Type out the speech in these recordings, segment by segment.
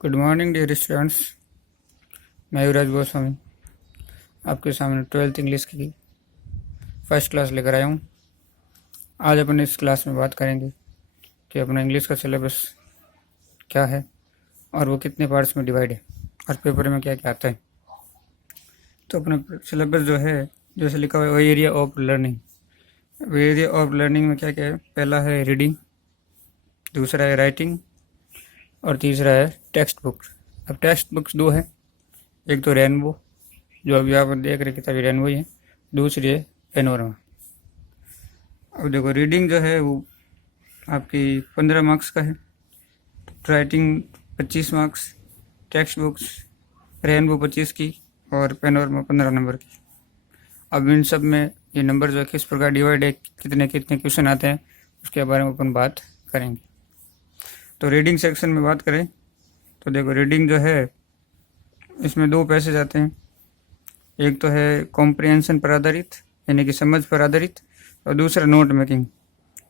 Good morning dear students. मैं युवराज गोस्वामी आपके सामने 12th इंग्लिश की फर्स्ट क्लास लेकर आया हूँ। आज अपन इस क्लास में बात करेंगे कि अपना इंग्लिश का सिलेबस क्या है और वो कितने पार्ट्स में डिवाइड है और पेपर में क्या क्या आता है। तो अपना सिलेबस जो है, जैसे लिखा हुआ है area of learning. Area of learning में क्या क्या है? पहला है रीडिंग, दूसरा है राइटिंग और तीसरा है टेक्स्ट बुक। अब टेक्स्ट बुक्स दो है, एक तो रेनबो जो अभी आप देख रहे किताबी रेनबो ही है, दूसरी है पेनोरमा। अब देखो रीडिंग जो है वो आपकी 15 मार्क्स का है, writing 25 marks, text books rainbow 25 की और पेनोरमा 15 नंबर की। अब इन सब में ये नंबर जो है किस प्रकार डिवाइड है, कितने कितने क्वेश्चन आते हैं, उसके बारे में अपन बात करेंगे। तो रीडिंग सेक्शन में बात करें तो देखो रीडिंग जो है इसमें दो पैसेज आते हैं। एक तो है कॉम्प्रिहेंशन पर आधारित यानी कि समझ पर आधारित, और दूसरा नोट मेकिंग।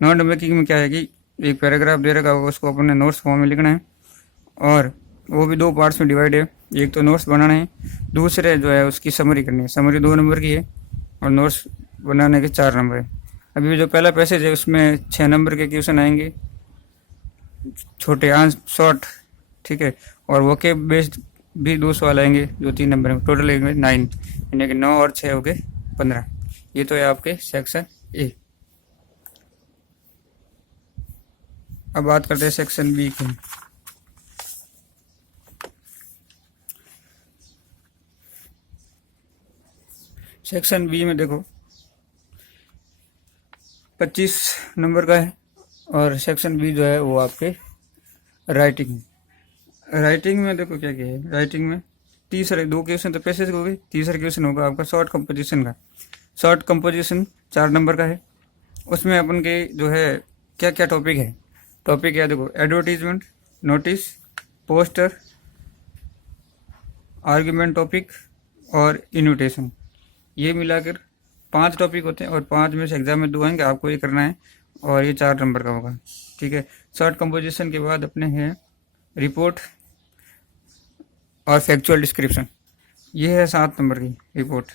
नोट मेकिंग में क्या है कि एक पैराग्राफ दे रखा होगा, उसको अपने नोट्स फॉर्म में लिखना है और वो भी दो पार्ट्स में डिवाइड है। एक तो नोट्स बनाना है, दूसरे जो है उसकी समरी करनी है। समरी 2 नंबर की है और नोट्स बनाने के 4 नंबर है। अभी जो पहला पैसेज है उसमें 6 नंबर के क्वेश्चन आएंगे, छोटे आंसर शॉर्ट, ठीक है, और वोके बेस्ड भी 2 सवाल आएंगे जो 3 नंबर में, टोटल 9, यानी कि 9 और 6 हो गए 15। ये तो है आपके सेक्शन ए। अब बात करते हैं सेक्शन बी की। सेक्शन बी में देखो 25 नंबर का है और सेक्शन बी जो है वो आपके राइटिंग। राइटिंग में देखो क्या क्या है। राइटिंग में तीसरे 2 क्वेश्चन तो पैसेज हो गए, तीसरा क्वेश्चन होगा आपका शॉर्ट कंपोजिशन का। शॉर्ट कंपोजिशन 4 नंबर का है। उसमें अपन के जो है क्या क्या टॉपिक है। टॉपिक है देखो advertisement, notice, poster, argument topic और इन्विटेशन। ये मिलाकर 5 टॉपिक होते हैं और 5 में से एग्जाम में 2 आएंगे, आपको ये करना है और ये 4 नंबर का होगा, ठीक है। शॉर्ट कंपोजिशन के बाद अपने हैं रिपोर्ट और फैक्चुअल डिस्क्रिप्शन। ये है 7 नंबर की रिपोर्ट।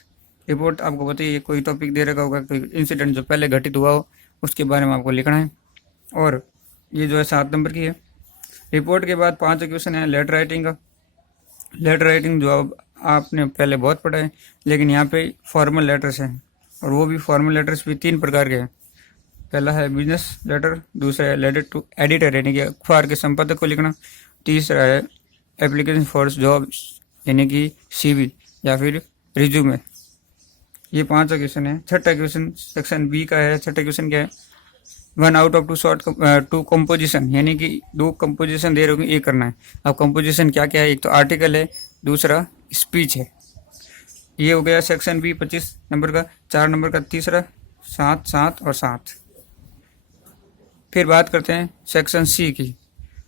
रिपोर्ट आपको बताइए कोई टॉपिक दे रखा होगा, कोई इंसिडेंट जो पहले घटित हुआ हो उसके बारे में आपको लिखना है और ये जो है 7 नंबर की है। रिपोर्ट के बाद 5 क्वेश्चन है लेटर राइटिंग का। लेटर राइटिंग जो अब आपने पहले बहुत पढ़ा है, लेकिन यहाँ पे फॉर्मल लेटर्स हैं और वो भी फॉर्मल लेटर्स भी 3 प्रकार के हैं। पहला है बिजनेस लेटर, दूसरा है लेटर टू एडिटर यानी कि अखबार के संपादक को लिखना, तीसरा है एप्लीकेशन फॉर जॉब यानी कि सीवी या फिर रिज्यूमे। ये 5 क्वेश्चन है। छठा क्वेश्चन सेक्शन बी का है। छठा क्वेश्चन क्या है? 1 आउट ऑफ 2 शॉर्ट 2 कंपोजिशन यानी कि 2 कंपोजिशन दे रहे होंगे, ये करना है। अब कंपोजिशन क्या क्या है? एक तो आर्टिकल है, दूसरा स्पीच है। ये हो गया सेक्शन बी 25 नंबर का। 4 नंबर का तीसरा, 7, 7 और 7। फिर बात करते हैं सेक्शन सी की।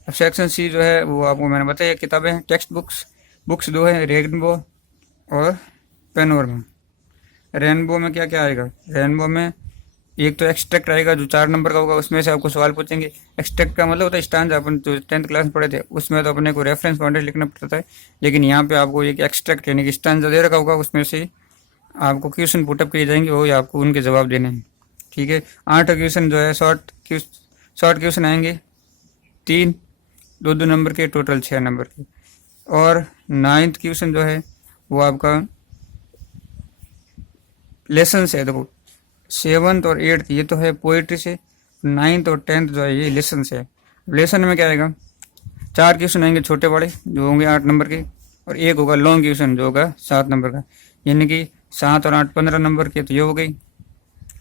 अब सेक्शन सी जो है वो आपको मैंने बताया किताबें हैं, टेक्स्ट बुक्स 2 है, रेनबो और पेनोरमा। रेनबो में क्या क्या आएगा? रेनबो में एक तो एक्सट्रैक्ट आएगा जो 4 नंबर का होगा, उसमें से आपको सवाल पूछेंगे। एक्सट्रैक्ट का मतलब होता है स्टांजा, अपन जो 10th क्लास में पढ़े थे उसमें तो अपने को रेफरेंस पॉइंट लिखना पड़ता है, लेकिन यहाँ पे आपको एक एक्सट्रैक्ट यानी कि स्टांजा दे रखा होगा, उसमें से आपको क्वेश्चन पुटअप किए जाएंगे, वो आपको उनके जवाब देने हैं, ठीक है। 8 क्वेश्चन जो है शॉर्ट क्वेश्चन आएंगे, 3 2 नंबर के, टोटल 6 नंबर के। और 9th क्वेश्चन जो है वो आपका लेसन से है। देखो 7th और 8th ये तो है पोएट्री से, 9th और 10th जो है ये लेसन से है। लेसन में क्या आएगा? 4 क्वेश्चन आएंगे छोटे बड़े जो होंगे 8 नंबर के, और एक होगा लॉन्ग क्वेश्चन जो होगा 7 नंबर का, यानी कि 7 और 8 15 नंबर के। तो ये हो गई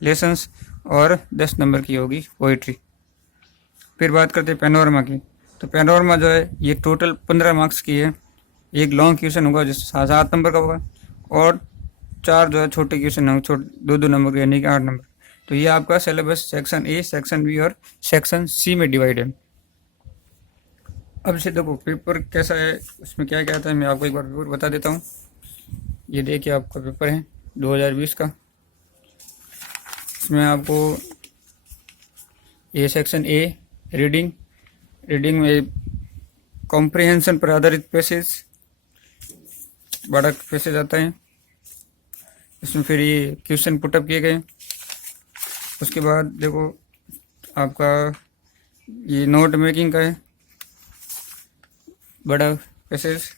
लेसन्स और 10 नंबर की होगी पोइट्री। फिर बात करते हैं पेनोरमा की। तो पेनोरमा जो है ये टोटल 15 मार्क्स की है। एक लॉन्ग क्वेश्चन होगा जो 7 नंबर का होगा और 4 जो है छोटे क्वेश्चन होंगे, छोटे 2 नंबर के, यानी कि 8 नंबर। तो ये आपका syllabus section A, section B और सेक्शन सी में डिवाइड है। अब से देखो पेपर कैसा है, उसमें क्या क्या आता है, मैं आपको एक बार पेपर बता देता हूँ। ये देखिए आपका पेपर है 2020 का। इसमें आपको ये सेक्शन ए रीडिंग में कॉम्प्रिहेंशन पर आधारित पैसेज, बड़ा पैसेज आता है इसमें। फिर ये क्वेश्चन पुटअप किए गए। उसके बाद देखो आपका ये नोट मेकिंग का है, बड़ा पैसेज।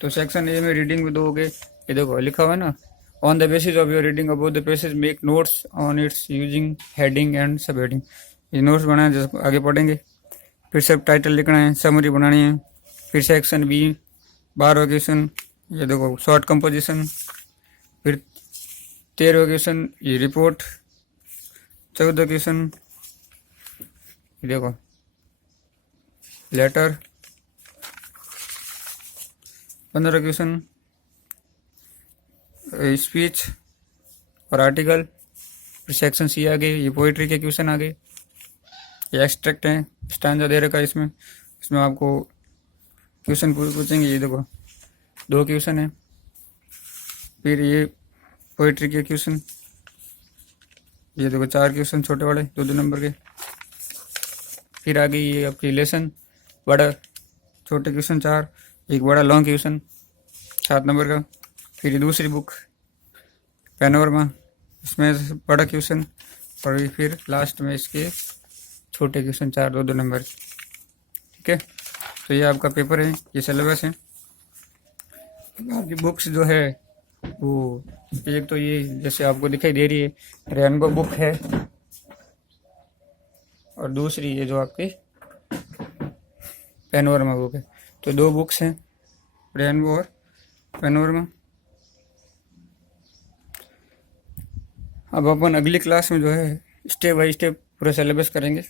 तो सेक्शन ए में रीडिंग में दो हो गए। ये देखो लिखा हुआ है ना, on the basis of your reading about the passage make notes on it's using heading and सब हेडिंग। ये नोट्स बनाए जिसको आगे पढ़ेंगे। फिर सब टाइटल लिखना है, समरी बनानी है। फिर सेक्शन बी 12वां क्वेश्चन, ये देखो शॉर्ट कंपोजिशन। फिर 13वां क्वेश्चन ये रिपोर्ट। 14वां क्वेश्चन ये देखो लेटर। 15वां क्वेश्चन स्पीच और आर्टिकल। फिर सेक्शन सी आ गए, ये पोइट्री के क्वेश्चन आ गए। ये एक्सट्रैक्ट है, स्टैंजा दे रखा है इसमें आपको क्वेश्चन पूछेंगे। ये देखो 2 क्वेश्चन है। फिर ये पोइट्री के क्वेश्चन, ये देखो 4 क्वेश्चन छोटे वाले 2-2 नंबर के। फिर आ गई ये आपकी लेसन, बड़ा छोटे क्वेश्चन 4, एक बड़ा लॉन्ग क्वेश्चन 7 नंबर का। फिर ये दूसरी बुक पैनोरमा, इसमें बड़ा क्वेश्चन, और फिर लास्ट में इसके छोटे क्वेश्चन 4 2-2 नंबर के। ठीक है, तो ये आपका पेपर है, ये सिलेबस है। आपकी बुक्स जो है वो एक तो ये जैसे आपको दिखाई दे रही है रेनबो बुक है, और दूसरी ये जो आपकी पैनोरमा बुक है। तो 2 बुक्स हैं, रेनबो और पैनोरमा। अब अपन अगली क्लास में जो है स्टेप बाय स्टेप पूरा सिलेबस करेंगे।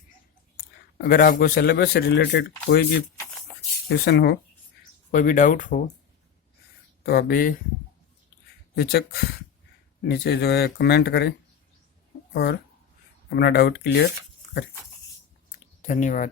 अगर आपको सिलेबस से रिलेटेड कोई भी क्वेश्चन हो, कोई भी डाउट हो, तो आप बेझिझक नीचे जो है कमेंट करें और अपना डाउट क्लियर करें। धन्यवाद।